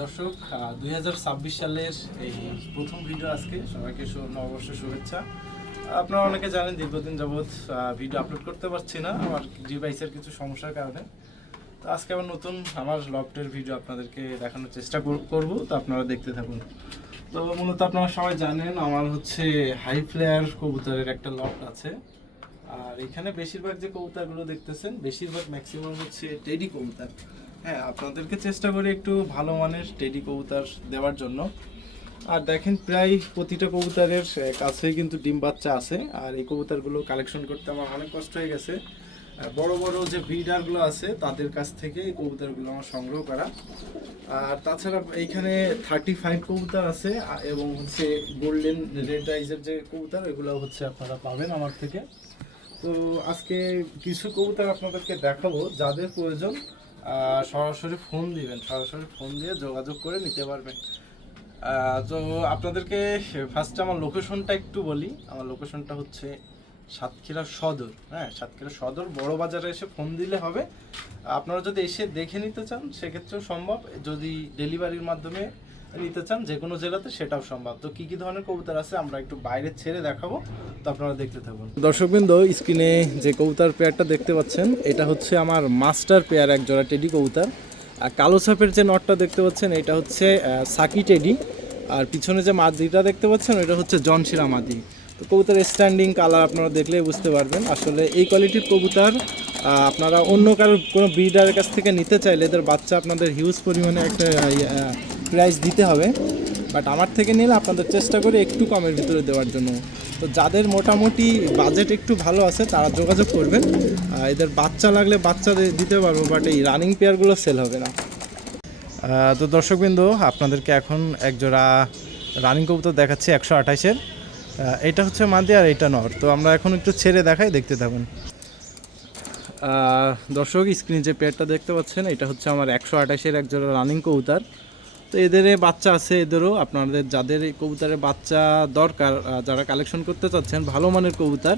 দর্শক 2026 সালের এই প্রথম ভিডিও আজকে সবাইকে নববর্ষের শুভেচ্ছা। আপনারা অনেকে জানেন দীর্ঘদিন যাবৎ ভিডিও আপলোড করতে পারছি না আমার ডিভাইসের কিছু সমস্যার কারণে। তো আজকে আবার নতুন আমার লফটের ভিডিও আপনাদেরকে দেখানোর চেষ্টা করব, তো আপনারা দেখতে থাকুন। তো মূলত আপনারা সবাই জানেন আমার হচ্ছে হাই ফ্লেয়ার কবুতরের একটা লফট আছে, আর এখানে বেশিরভাগ যে কবুতরগুলো দেখতেছেন বেশিরভাগ ম্যাক্সিমাম হচ্ছে টেডি কবুতর। হ্যাঁ, আপনাদেরকে চেষ্টা করি একটু ভালো মানের টেডি কবুতর দেওয়ার জন্য। আর দেখেন প্রায় প্রতিটা কবুতরের কাছেই কিন্তু ডিম বাচ্চা আছে, আর এই কবুতরগুলো কালেকশন করতে আমার অনেক কষ্ট হয়ে গেছে। বড় বড় যে ব্রিডারগুলো আছে তাদের কাছ থেকে এই কবুতরগুলো আমার সংগ্রহ করা। আর তাছাড়া এইখানে 35 কবুতর আছে এবং হচ্ছে গোল্ডেন রেড আইজের যে কবুতর এগুলো হচ্ছে আপনারা পাবেন আমার থেকে। তো আজকে কিছু কবুতর আপনাদেরকে দেখাবো, যাদের প্রয়োজন সরাসরি ফোন দিবেন, সরাসরি ফোন দিয়ে যোগাযোগ করে নিতে পারবেন। তো আপনাদেরকে ফার্স্টে আমার লোকেশনটা একটু বলি। আমার লোকেশনটা হচ্ছে সাতক্ষীরা সদর। হ্যাঁ, সাতক্ষীরা সদর বড় বাজারে এসে ফোন দিলে হবে। আপনারা যদি এসে দেখে নিতে চান সেক্ষেত্রেও সম্ভব, যদি ডেলিভারির মাধ্যমে নিতে চান যে কোনো জেলাতে সেটাও সম্ভব। তো কী কী ধরনের কবুতর আছে আমরা একটু বাইরে ছেড়ে দেখাবো, তো আপনারা দেখতে থাকুন। দর্শকবৃন্দ, স্ক্রিনে যে কবুতর পেয়ারটা দেখতে পাচ্ছেন এটা হচ্ছে আমার মাস্টার পেয়ার এক জোড়া টেডি কবুতর। আর কালো সাপের যে নটটা দেখতে পাচ্ছেন এটা হচ্ছে সাকি টেডি, আর পিছনে যে মাদিটা দেখতে পাচ্ছেন এটা হচ্ছে জনশিরা মাদি। তো কবুতর স্ট্যান্ডিং কালার আপনারা দেখলে বুঝতে পারবেন। আসলে এই কোয়ালিটির কবুতর আপনারা অন্য কারোর কোনো ব্রিডারের কাছ থেকে নিতে চাইলে এদের বাচ্চা আপনাদের হিউজ পরিমাণে একটা প্রাইস দিতে হবে, বাট আমার থেকে নিলে আপনাদের চেষ্টা করে একটু কমের ভিতরে দেওয়ার জন্য। তো যাদের মোটামুটি বাজেট একটু ভালো আছে তারা যোগাযোগ করবেন। এদের বাচ্চা লাগলে বাচ্চা দিতে পারবো, বাট এই রানিং পেয়ারগুলো সেল হবে না। তো দর্শকবৃন্দ, আপনাদেরকে এখন একজোড়া রানিং কবুতর দেখাচ্ছি 128-এর। এটা হচ্ছে মাদি আর এটা নর। তো আমরা এখন একটু ছেড়ে দেখাই, দেখতে থাকুন। দর্শক, স্ক্রিনে যে পেয়ারটা দেখতে পাচ্ছেন এটা হচ্ছে আমার 128-এর একজোড়া রানিং কবুতর। তো এদের বাচ্চা আছে, এদেরও আপনাদের যাদের এই কবুতরের বাচ্চা দরকার, যারা কালেকশন করতে চাচ্ছেন ভালো মানের কবুতর,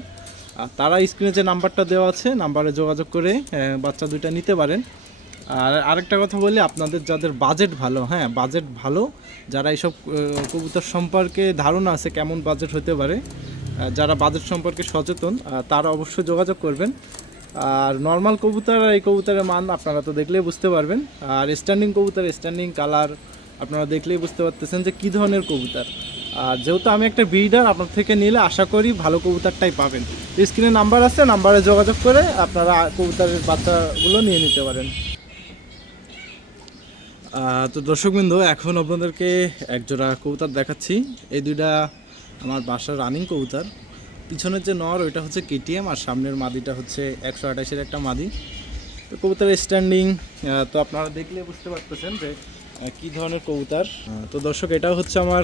তারা স্ক্রিনে যে নাম্বারটা দেওয়া আছে নাম্বারে যোগাযোগ করে বাচ্চা দুইটা নিতে পারেন। আর আরেকটা কথা বলি, আপনাদের যাদের বাজেট ভালো, হ্যাঁ বাজেট ভালো, যারা এইসব কবুতর সম্পর্কে ধারণা আছে কেমন বাজেট হতে পারে, যারা বাজেট সম্পর্কে সচেতন তারা অবশ্যই যোগাযোগ করবেন। আর নর্মাল কবুতর এই কবুতরের মান আপনারা তো দেখলেই বুঝতে পারবেন। আর স্ট্যান্ডিং কবুতর স্ট্যান্ডিং কালার আপনারা দেখলেই বুঝতে পারতেছেন যে কী ধরনের কবুতর। আর যেহেতু আমি একটা ব্রিডার, আপনার থেকে নিলে আশা করি ভালো কবুতরটাই পাবেন। স্ক্রিনে নাম্বার আছে, নাম্বারে যোগাযোগ করে আপনারা কবুতরের বাচ্চাগুলো নিয়ে নিতে পারেন। তো দর্শকবৃন্দ, এখন আপনাদেরকে একজোড়া কবুতর দেখাচ্ছি। এই দুইটা আমার বাসার রানিং কবুতর। পিছনের যে নর ওইটা হচ্ছে কেটিএম, আর সামনের মাদিটা হচ্ছে 128-এর একটা মাদি। তো কবুতরের স্ট্যান্ডিং তো আপনারা দেখলে বুঝতে পারতেছেন যে কী ধরনের কবুতর। তো দর্শক, এটাও হচ্ছে আমার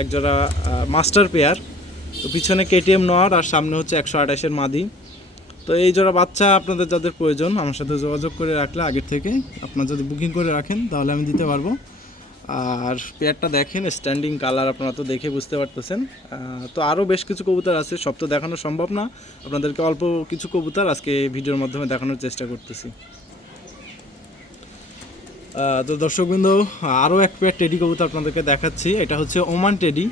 একজোড়া মাস্টার পেয়ার। তো পিছনে কেটিএম নর আর সামনে হচ্ছে 128-এর মাদি। তো এই জোড়া বাচ্চা আপনাদের যাদের প্রয়োজন আমার সাথে যোগাযোগ করে রাখলে, আগের থেকে আপনারা যদি বুকিং করে রাখেন তাহলে আমি দিতে পারবো। আর পেয়ারটা দেখেন, স্ট্যান্ডিং কালার আপনারা তো দেখে বুঝতে পারতেছেন। তো আরও বেশ কিছু কবুতর আছে, সব তো দেখানো সম্ভব না, আপনাদেরকে অল্প কিছু কবুতর আজকে ভিডিওর মাধ্যমে দেখানোর চেষ্টা করতেছি। তো দর্শকবৃন্দ, আরও এক পেয়ার টেডি কবুতর আপনাদেরকে দেখাচ্ছি। এটা হচ্ছে ওমান টেডি।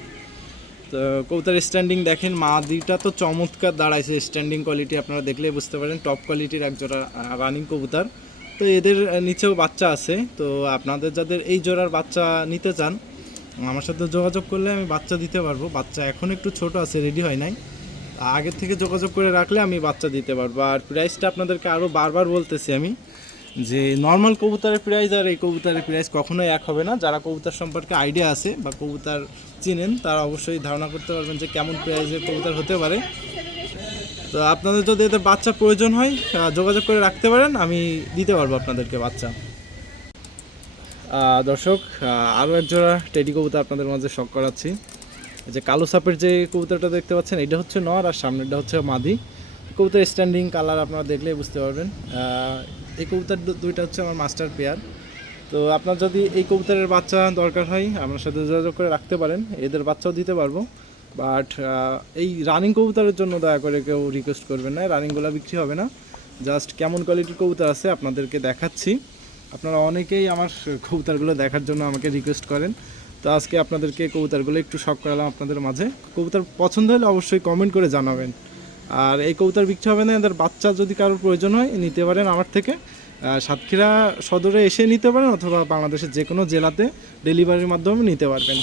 তো কবুতর স্ট্যান্ডিং দেখেন, মাদিটা তো চমৎকার দাঁড়াইছে, স্ট্যান্ডিং কোয়ালিটি আপনারা দেখলেই বুঝতে পারেন, টপ কোয়ালিটির একজোড়া রানিং কবুতর। তো এদের নিচেও বাচ্চা আছে। তো আপনাদের যাদের এই জোড়ার বাচ্চা নিতে চান আমার সাথে যোগাযোগ করলে আমি বাচ্চা দিতে পারবো। বাচ্চা এখন একটু ছোট আছে, রেডি হয় নাই, আগের থেকে যোগাযোগ করে রাখলে আমি বাচ্চা দিতে পারবো। আর প্রাইসটা আপনাদেরকে আরও বারবার বলতেছি আমি যে নর্মাল কবুতরের প্রাইস আর এই কবুতরের প্রাইস কখনোই এক হবে না। যারা কবুতর সম্পর্কে আইডিয়া আছে বা কবুতর চিনেন তারা অবশ্যই ধারণা করতে পারবেন যে কেমন প্রাইসের কবুতর হতে পারে। তো আপনাদের যদি এদের বাচ্চা প্রয়োজন হয় যোগাযোগ করে রাখতে পারেন, আমি দিতে পারবো আপনাদেরকে বাচ্চা। দর্শক, আরও এক জোড়া টেডি কবুতর আপনাদের মাঝে শখ করাচ্ছি। যে কালো সাপের যে কবুতরটা দেখতে পাচ্ছেন এটা হচ্ছে নর আর সামনেরটা হচ্ছে মাদি। কবুতর স্ট্যান্ডিং কালার আপনারা দেখলেই বুঝতে পারবেন। এই কবুতর দুইটা হচ্ছে আমার মাস্টার পেয়ার। তো আপনার যদি এই কবুতরের বাচ্চা দরকার হয় আমার সাথে যোগাযোগ করে রাখতে পারেন, এদের বাচ্চাও দিতে পারবো। বাট এই রানিং কবুতরের জন্য দয়া করে কেউ রিকোয়েস্ট করবেন না, রানিংগুলো বিক্রি হবে না। জাস্ট কেমন কোয়ালিটির কবুতর আছে আপনাদেরকে দেখাচ্ছি, আপনারা অনেকেই আমার কবুতরগুলো দেখার জন্য আমাকে রিকোয়েস্ট করেন, তো আজকে আপনাদেরকে কবুতরগুলো একটু শখ করালাম আপনাদের মাঝে। কবুতর পছন্দ হলে অবশ্যই কমেন্ট করে জানাবেন। আর এই কবুতর বিক্রি হবে না, এদের বাচ্চা যদি কারোর প্রয়োজন হয় নিতে পারেন আমার থেকে। সাতক্ষীরা সদরে এসে নিতে পারেন অথবা বাংলাদেশের যে কোনো জেলাতে ডেলিভারির মাধ্যমে নিতে পারবেন।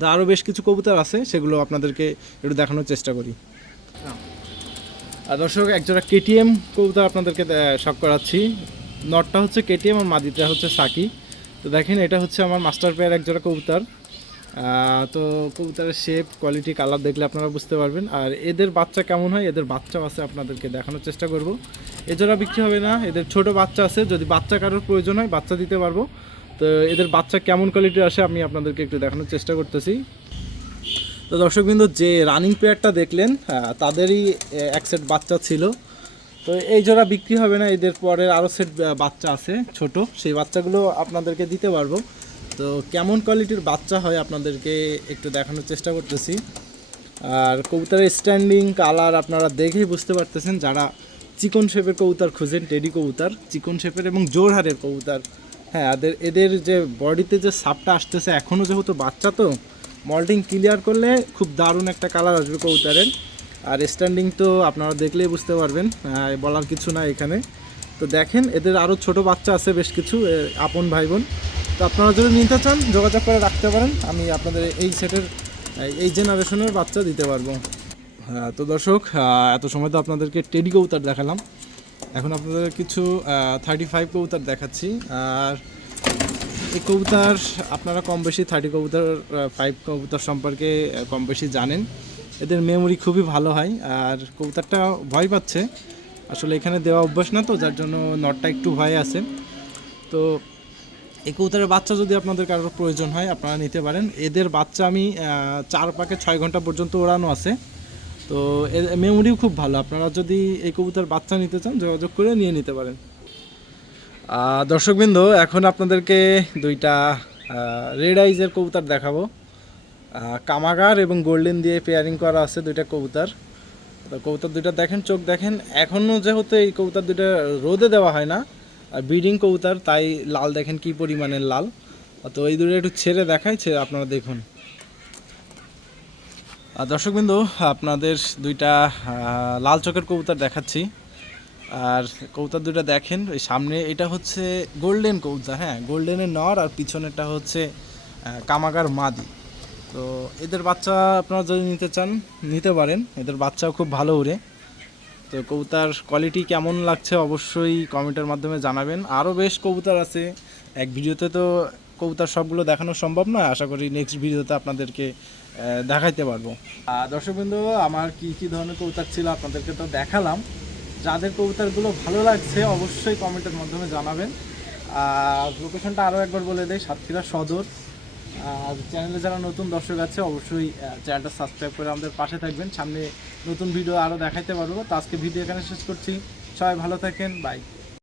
তো আরও বেশ কিছু কবুতর আছে, সেগুলো আপনাদেরকে একটু দেখানোর চেষ্টা করি। আর দর্শক, একজোড়া কেটিএম কবুতর আপনাদেরকে শখ করাচ্ছি। নটটা হচ্ছে কেটিএম আর মাদিটা হচ্ছে সাকি। তো দেখেন, এটা হচ্ছে আমার মাস্টার পেয়ার একজোড়া কবুতর। তো কবুতরের শেপ, কোয়ালিটি, কালার দেখলে আপনারা বুঝতে পারবেন। আর এদের বাচ্চা কেমন হয়, এদের বাচ্চাও আছে, আপনাদেরকে দেখানোর চেষ্টা করব। এজোড়া বিক্রি হবে না, এদের ছোট বাচ্চা আছে, যদি বাচ্চা কারোর প্রয়োজন হয় বাচ্চা দিতে পারবো। তো এদের বাচ্চা কেমন কোয়ালিটির আসে আমি আপনাদেরকে একটু দেখানোর চেষ্টা করতেছি। তো দর্শকবৃন্দ, যে রানিং পেয়ারটা দেখলেন তাদেরই এক সেট বাচ্চা ছিল। তো এই জোড়া বিক্রি হবে না, এদের পরের আরও সেট বাচ্চা আছে ছোট, সেই বাচ্চাগুলো আপনাদেরকে দিতে পারবো। তো কেমন কোয়ালিটির বাচ্চা হয় আপনাদেরকে একটু দেখানোর চেষ্টা করতেছি। আর কবুতরের স্ট্যান্ডিং, কালার আপনারা দেখেই বুঝতে পারতেছেন। যারা চিকন শেপের কবুতর খুঁজেন, টেডি কবুতর চিকন শেপের এবং জোরহারের কবুতর, হ্যাঁ এদের যে বডিতে যে সাপটা আসতেছে এখনও যেহেতু বাচ্চা, তো মল্টিং ক্লিয়ার করলে খুব দারুণ একটা কালার আসবে কবুতরের। আর স্ট্যান্ডিং তো আপনারা দেখলেই বুঝতে পারবেন, বলার কিছু না এখানে। তো দেখেন, এদের আরও ছোট বাচ্চা আছে বেশ কিছু, আপন ভাই বোন। তো আপনারা যদি নিতে চান যোগাযোগ করে রাখতে পারেন, আমি আপনাদের এই সেটের এই জেনারেশনের বাচ্চা দিতে পারবো। হ্যাঁ, তো দর্শক, এত সময় তো আপনাদেরকে টেডি কবুতর দেখালাম, এখন আপনাদের কিছু 35 কবুতর দেখাচ্ছি। আর এই কবুতর আপনারা কম বেশি 5 কবুতর সম্পর্কে কম বেশি জানেন। এদের মেমোরি খুবই ভালো হয়। আর কবুতরটা ভয় পাচ্ছে, আসলে এখানে দেওয়া অভ্যাস না, তো যার জন্য নটটা একটু ভয় আছে। তো এই কবুতরের বাচ্চা যদি আপনাদের কারোর প্রয়োজন হয় আপনারা নিতে পারেন। এদের বাচ্চা আমি 4 পাকে 6 ঘন্টা পর্যন্ত ওড়ানো আছে। তো মেমোরিও খুব ভালো, আপনারা যদি এই কবুতর বাচ্চা নিতে চান যোগাযোগ করে নিয়ে নিতে পারেন। দর্শকবৃন্দ, এখন আপনাদেরকে দুইটা রেড আইজের কবুতর দেখাবো। কামাগার এবং গোল্ডেন দিয়ে পেয়ারিং করা আছে দুইটা কবুতর। তো কবুতর দুইটা দেখেন, চোখ দেখেন। এখনও যেহেতু এই কবুতর দুইটা রোদে দেওয়া হয় না, আর ব্রিডিং কবুতর, তাই লাল দেখেন কি পরিমাণের লাল। তো এই দুটো একটু ছেড়ে দেখাই, আপনারা দেখুন। দর্শকবৃন্দ, আপনাদের দুইটা লাল চোখের কবুতর দেখাচ্ছি। আর কবুতর দুটো দেখেন, ওই সামনে এটা হচ্ছে গোল্ডেন কবুতর, হ্যাঁ গোল্ডেনের নর, আর পিছনেরটা হচ্ছে কামাগার মাদি। তো এদের বাচ্চা আপনারা যদি নিতে চান নিতে পারেন, এদের বাচ্চাও খুব ভালো উড়ে। তো কবুতর কোয়ালিটি কেমন লাগছে অবশ্যই কমেন্টের মাধ্যমে জানাবেন। আরও বেশ কবুতর আছে, এক ভিডিওতে তো কবুতর সবগুলো দেখানো সম্ভব নয়, আশা করি নেক্সট ভিডিওতে আপনাদেরকে দেখাইতে পারবো। দর্শকবৃন্দ, আমার কী কী ধরনের কবুতর ছিল আপনাদেরকে তো দেখালাম। যাদের কবুতরগুলো ভালো লাগছে অবশ্যই কমেন্টের মাধ্যমে জানাবেন। আর লোকেশনটা আরও একবার বলে দেয়, সাতক্ষীরা সদর। আর চ্যানেলে যারা নতুন দর্শক আছে অবশ্যই চ্যানেলটা সাবস্ক্রাইব করে আমাদের পাশে থাকবেন, সামনে নতুন ভিডিও আরও দেখাইতে পারবো। তো আজকে ভিডিও এখানে শেষ করছি, সবাই ভালো থাকেন, বাই।